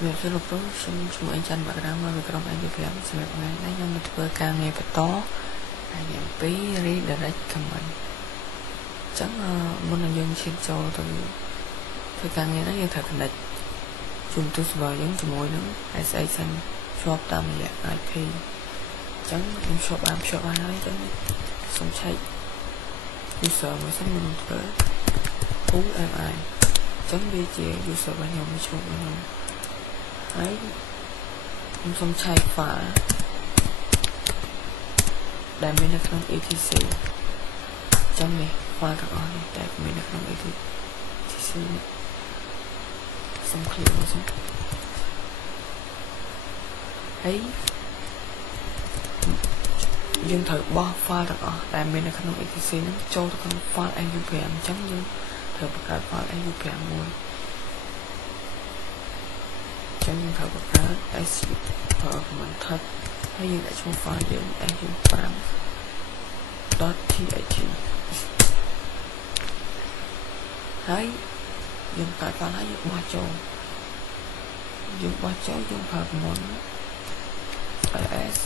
Việc sơ lược đó chúng anh chăn bạc ra mà việc trong anh việc làm sẽ việc này đấy nhưng mà vừa càng ngày phải to anh em tí redirect comment chẳng muốn là dân xin cho từ càng ngày nó như thật là chúng tôi vào giống cho mỗi nữa hay sẽ xanh shop tam dạng IP chẳng em shop ai nói chẳng xong chạy user mới sáng mình tới phú em ai chẳng đi chia user bao nhiêu mới chụp bao nhiêu ấy em xong chạy phá đam mê nó không etc chẳng này khoa các ở này đam mê nó không etc xong clear nó xong ấy dân thời bỏ pha được ở đam mê nó không etc nó cho được không pha anh dùng kèm chẳng như thời bậc đại pha anh dùng kèm mùi chẳng những thời bậc đại SU ở mình thật hay như lại trong pha dân anh dùng phán .tat đấy dùng tại pha lấy dùng ba châu dùng hợp món AS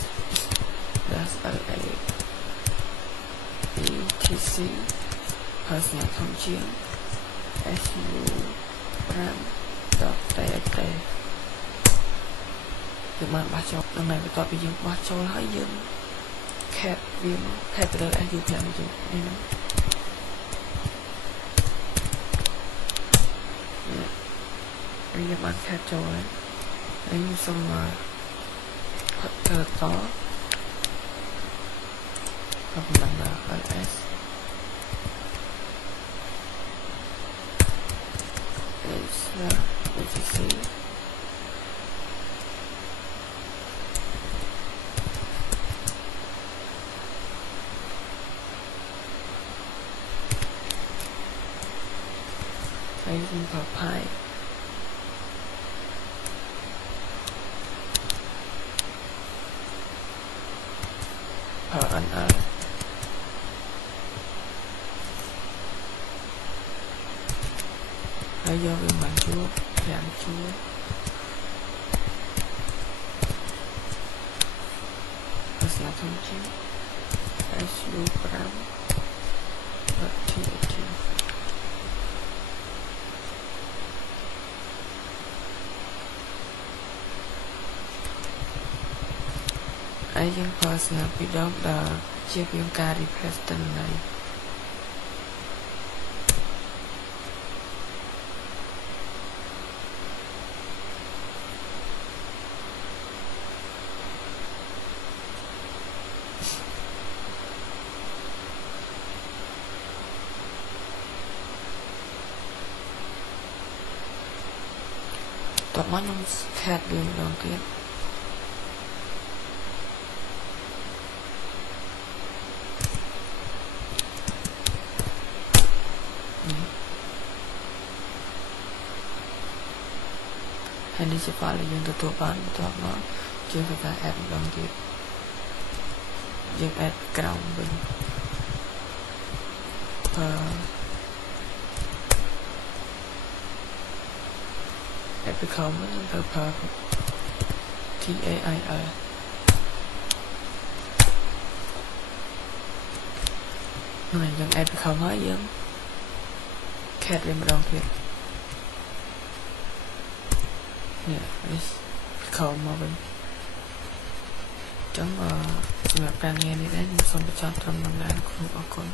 that's AA etc hợp nhà thông chiến SU RAM .tat dùng bạn ba châu lần này phải bị dùng ba châu lấy dùng cat viêm capital anh dùng làm dùng này nó bây giờ bạn cat châu ấy anh xong rồi thật thơ to hoặc mình là LS etc hay dùng vào pi ở anh ở hay do bên bạn chúa giảm chúa ở xã thông chiếu SU gram .tat ai dân personal bị đó là chiếc viên ca replace tên này tập mắt trong cat đường đầu tiên hay đi sẽ phải là dân từ bán của nó chưa phải cả add đồng tiền dân add ground bên add become the per TAIR này dân add become hết dân cat lên một đồng tiền nè khẩu mà mình chẳng mà càng nghe đi đấy nhưng xong rồi cho trong mình lại không có con